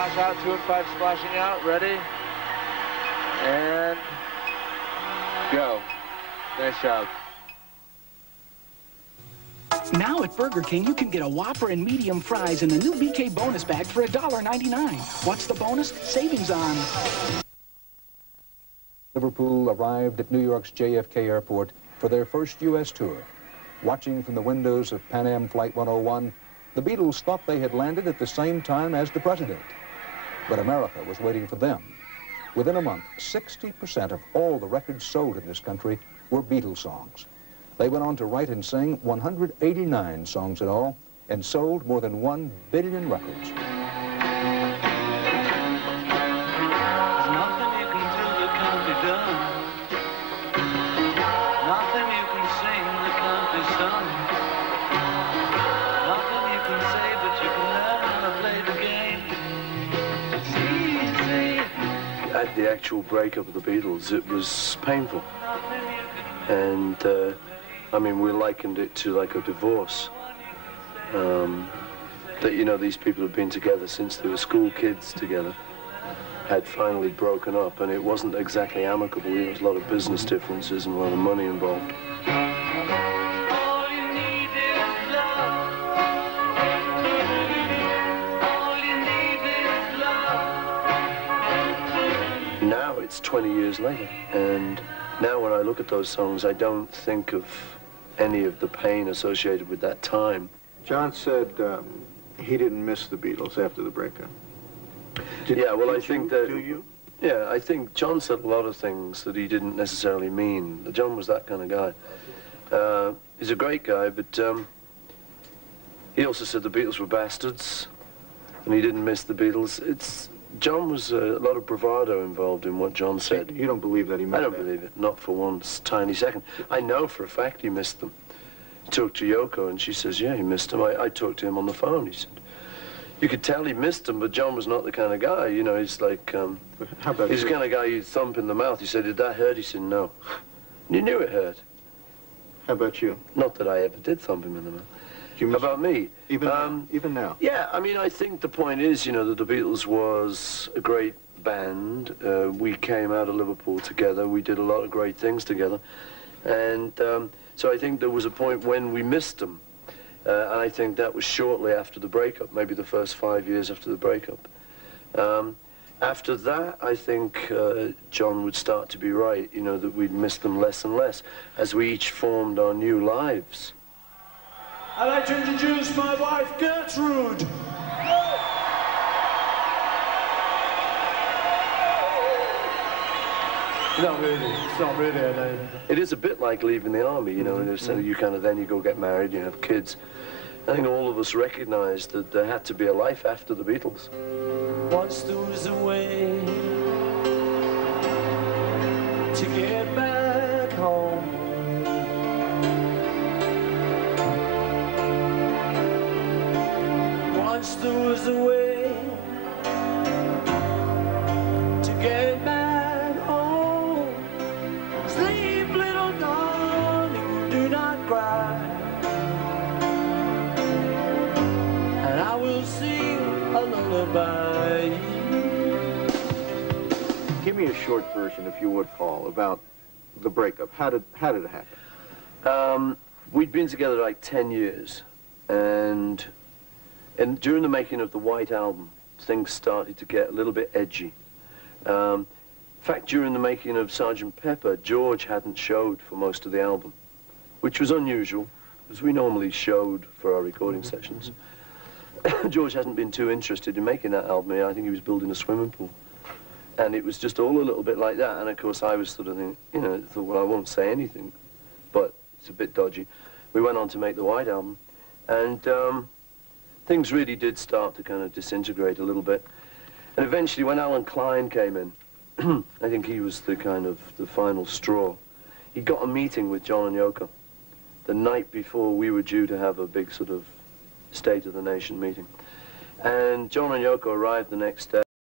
splash out, 2 and 5 splashing out, ready, and go. Nice job. Now at Burger King, you can get a Whopper and medium fries in the new BK bonus bag for $1.99. What's the bonus? Savings on... Liverpool arrived at New York's JFK Airport for their first U.S. tour. Watching from the windows of Pan Am Flight 101, the Beatles thought they had landed at the same time as the president. But America was waiting for them. Within a month, 60% of all the records sold in this country were Beatles songs. They went on to write and sing 189 songs in all and sold more than 1 billion records. There's nothing you can do that can't be done. Nothing you can sing that can't be sung. Nothing you can say, but you can learn how to play the game. It's easy. At the actual breakup of the Beatles, it was painful. And I mean, we likened it to like a divorce. That, you know, these people have been together since they were school kids together, had finally broken up, and it wasn't exactly amicable. There was a lot of business differences and a lot of money involved. All you need is love. All you need is love. Now it's 20 years later, and now when I look at those songs, I don't think of any of the pain associated with that time. John said he didn't miss the Beatles after the breakup. Yeah, well, I think that... Do you? Yeah, I think John said a lot of things that he didn't necessarily mean. John was that kind of guy. He's a great guy, but he also said the Beatles were bastards, and he didn't miss the Beatles. John was a lot of bravado involved in what John said. You don't believe that he meant that? I don't believe it, not for one tiny second. I know for a fact he missed them. He talked to Yoko, and she says, yeah, he missed them. I talked to him on the phone. He said, you could tell he missed them, but John was not the kind of guy. You know, he's like, he's the kind of guy you'd thump in the mouth. He said, did that hurt? He said, no. And you knew it hurt. How about you? Not that I ever did thump him in the mouth. How about me? Even now? Yeah, I mean, I think the point is, you know, that the Beatles was a great band. We came out of Liverpool together. We did a lot of great things together. And so I think there was a point when we missed them. And I think that was shortly after the breakup, maybe the first 5 years after the breakup. After that, I think John would start to be right, you know, that we'd miss them less and less as we each formed our new lives. I'd like to introduce my wife, Gertrude. Not really. It's not really a name. It is a bit like leaving the army, you know, so you kind of then you go get married, you have kids. I think all of us recognized that there had to be a life after the Beatles. Once there was a way to get back home. Once there was a way to get back home. Sleep, little darling, do not cry, and I will sing a lullaby. Give me a short version, if you would, Paul, about the breakup. How did it happen? We'd been together like 10 years, and during the making of the White Album, things started to get a little bit edgy. In fact, during the making of Sgt. Pepper, George hadn't showed for most of the album, which was unusual, because we normally showed for our recording sessions. George hadn't been too interested in making that album. I think he was building a swimming pool. And it was just all a little bit like that. And of course, I was sort of thinking, you know, thought, well, I won't say anything, but it's a bit dodgy. We went on to make the White Album, and things really did start to kind of disintegrate a little bit. And eventually, when Alan Klein came in, I think he was the kind of the final straw. He got a meeting with John and Yoko the night before we were due to have a big sort of State of the Nation meeting. And John and Yoko arrived the next day.